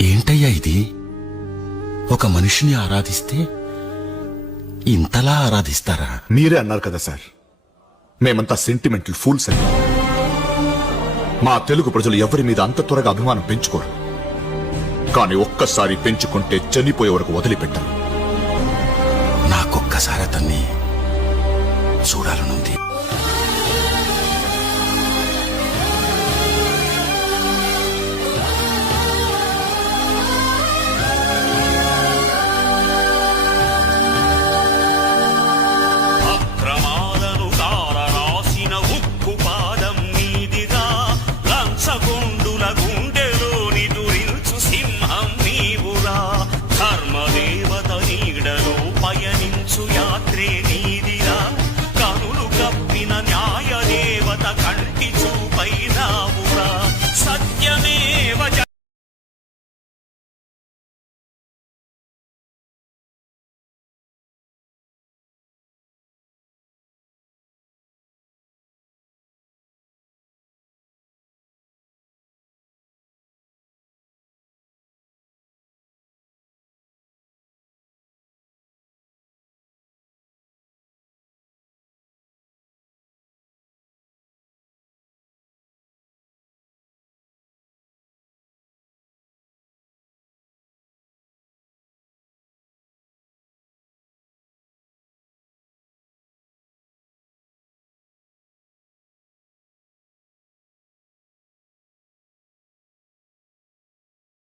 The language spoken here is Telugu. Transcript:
ఏంటయ్యా ఇది? ఒక మనిషిని ఆరాధిస్తే ఇంతలా ఆరాధిస్తారా? మీరే అన్నారు కదా సార్, మేమంతా సెంటిమెంటల్ ఫూల్స్ అని. మా తెలుగు ప్రజలు ఎవరి మీద అంత త్వరగా అభిమానం పెంచుకోరు. కానీ ఒక్కసారి పెంచుకుంటే చనిపోయే వరకు వదిలిపెట్టరు. నాకొక్కసారి అతన్ని చూడాలనుంది.